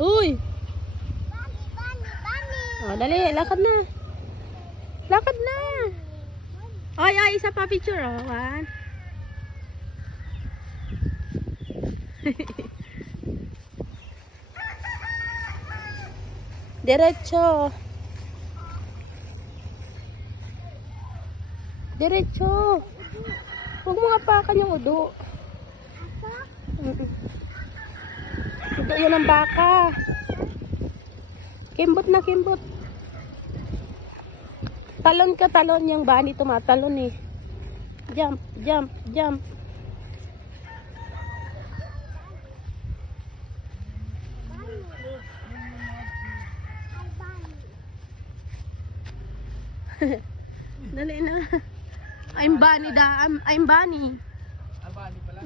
Uy! Oh, dali, lakad na. Lakad na. Ay, isa pa picture, oh. One. Diretso. Diretso. Huwag mo apakan yung udo. Udo yan ang baka. Kimbot na kimbot. Talon ka, talon. Yung bunny tumatalon eh. Jump, jump, jump. Dali na. I'm bunny da. I'm bunny. Bunny pala.